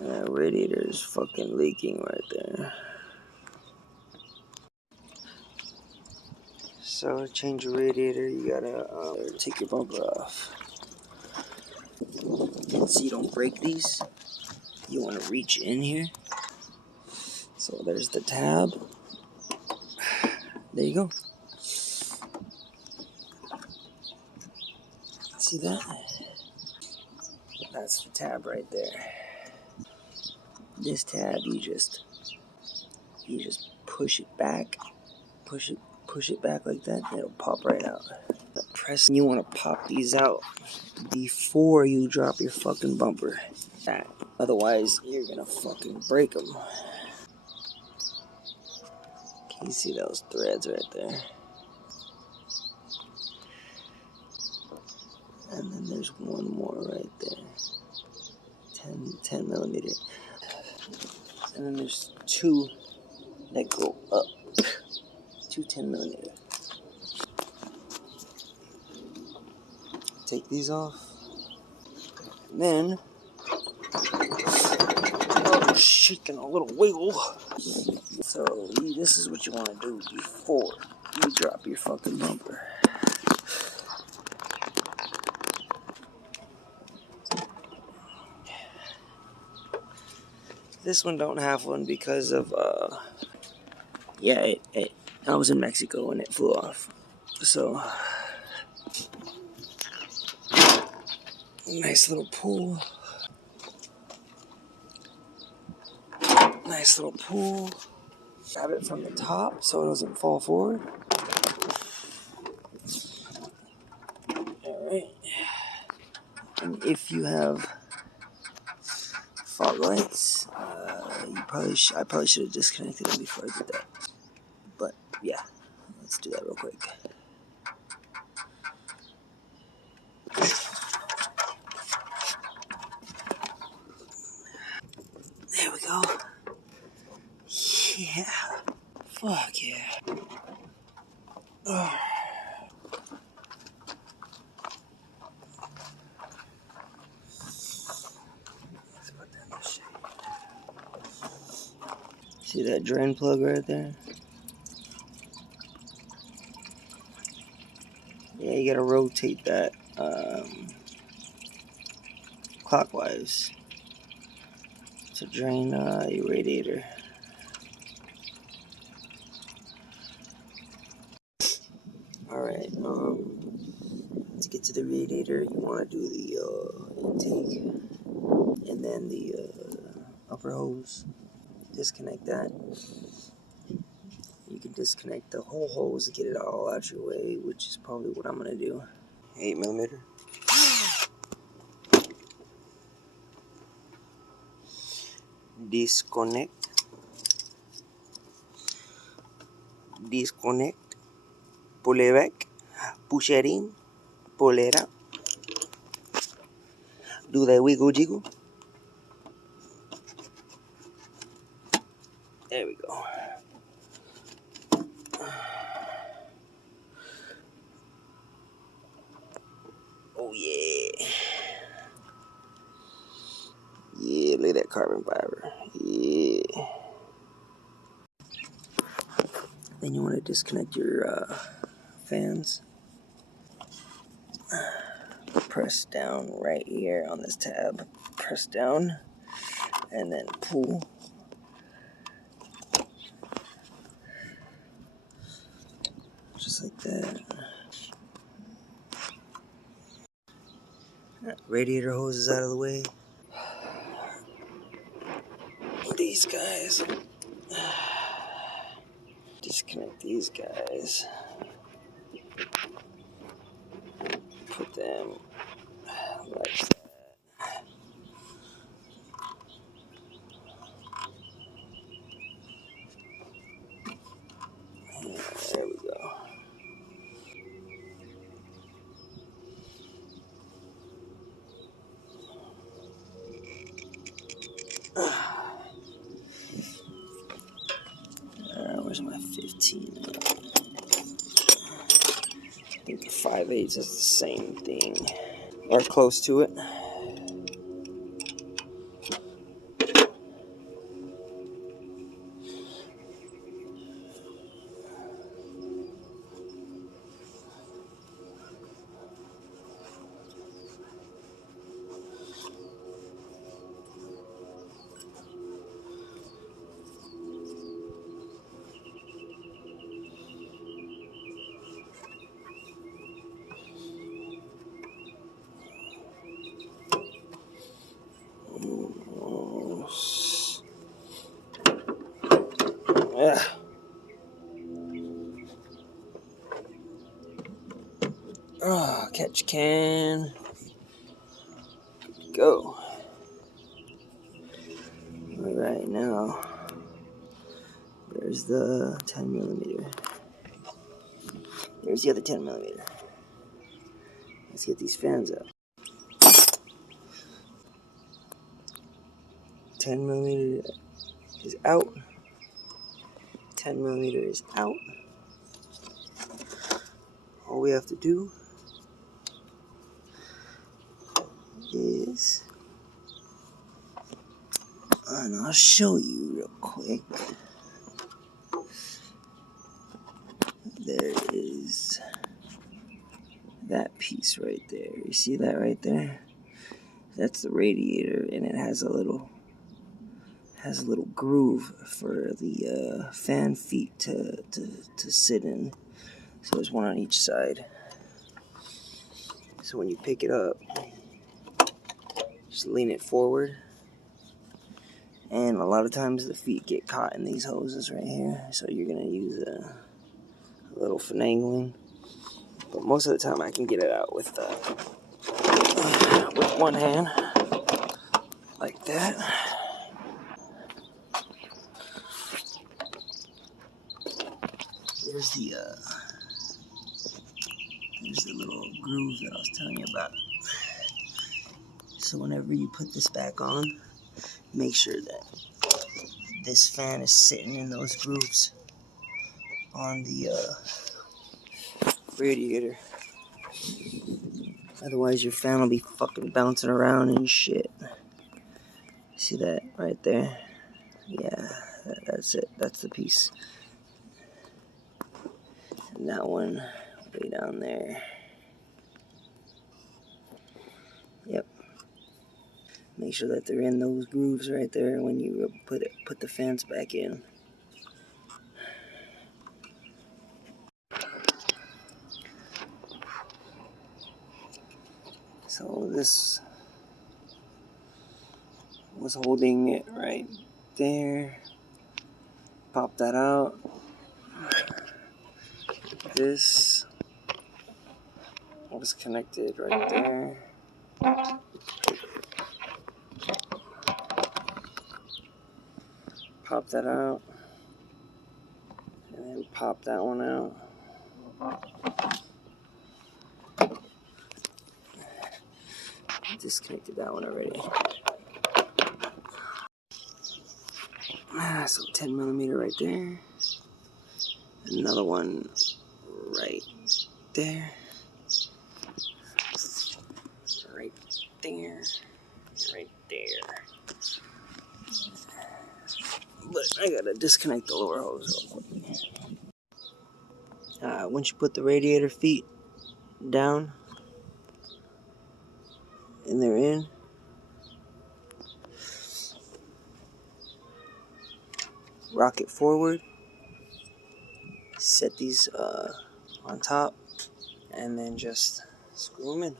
That radiator is fucking leaking right there. So to change your radiator, you gotta take your bumper off. So you don't break these. You want to reach in here. So there's the tab. There you go. See that? That's the tab right there. This tab, you just push it back, push it back like that, and it'll pop right out. Press. You want to pop these out before you drop your fucking bumper. Otherwise, you're gonna fucking break them. Can you see those threads right there? And then there's one more right there. 10 millimeter. And then there's two that go up. Two 10 millimeter. Take these off. And then, oh shit, getting a little wiggle. So this is what you want to do before you drop your fucking bumper. This one don't have one because of I was in Mexico and it flew off. So nice little pull. Nice little pull. Grab it from the top so it doesn't fall forward. Alright. And if you have fog lights, I probably should have disconnected them before I did that. But yeah, let's do that real quick. There we go. Yeah. Fuck yeah. Oh. Let's put that in the shade. See that drain plug right there? Yeah, you gotta rotate that clockwise to drain your radiator. Alright, let's get to the radiator. You want to do the intake and then the upper hose. Disconnect that. You can disconnect the whole hose to get it all out your way, which is probably what I'm going to do. 8 millimeter. Disconnect. Pull it back. Push it in. Pull it out. Do the wiggle jiggle. There we go. Oh yeah. Yeah, look at that carbon fiber. Yeah. Then you want to disconnect your fans. Press down right here on this tab. Press down and then pull. Just like that. Radiator hose is out of the way. These guys. Disconnect these guys. Put them like that. Yeah, there we go. Where's my 15? I think the 5/8 is the same thing, or close to it. Ugh. Oh, catch can. Go. Alright, now there's the 10mm. There's the other 10mm. Let's get these fans out. 10mm is out. 10mm is out. All we have to do is, and I'll show you real quick. There is that piece right there. You see that right there? That's the radiator, and it has a little groove for the fan feet to sit in. So there's one on each side. So when you pick it up, just lean it forward. And a lot of times the feet get caught in these hoses right here. So you're gonna use a little finagling. But most of the time I can get it out with one hand, like that. There's the little groove that I was telling you about. So whenever you put this back on, make sure that this fan is sitting in those grooves on the radiator. Otherwise your fan will be fucking bouncing around and shit. See that right there? Yeah, that's it. That's the piece. And that one way down there. Yep. Make sure that they're in those grooves right there when you put the fans back in. So this was holding it right there. Pop that out. This was connected right there. Pop that out. And then pop that one out. Disconnected that one already. So 10mm right there. Another one right there. Right there. Right there. But I gotta disconnect the lower hose real quick. Once you put the radiator feet down and they're in, rock it forward, set these on top, and then just screw them in.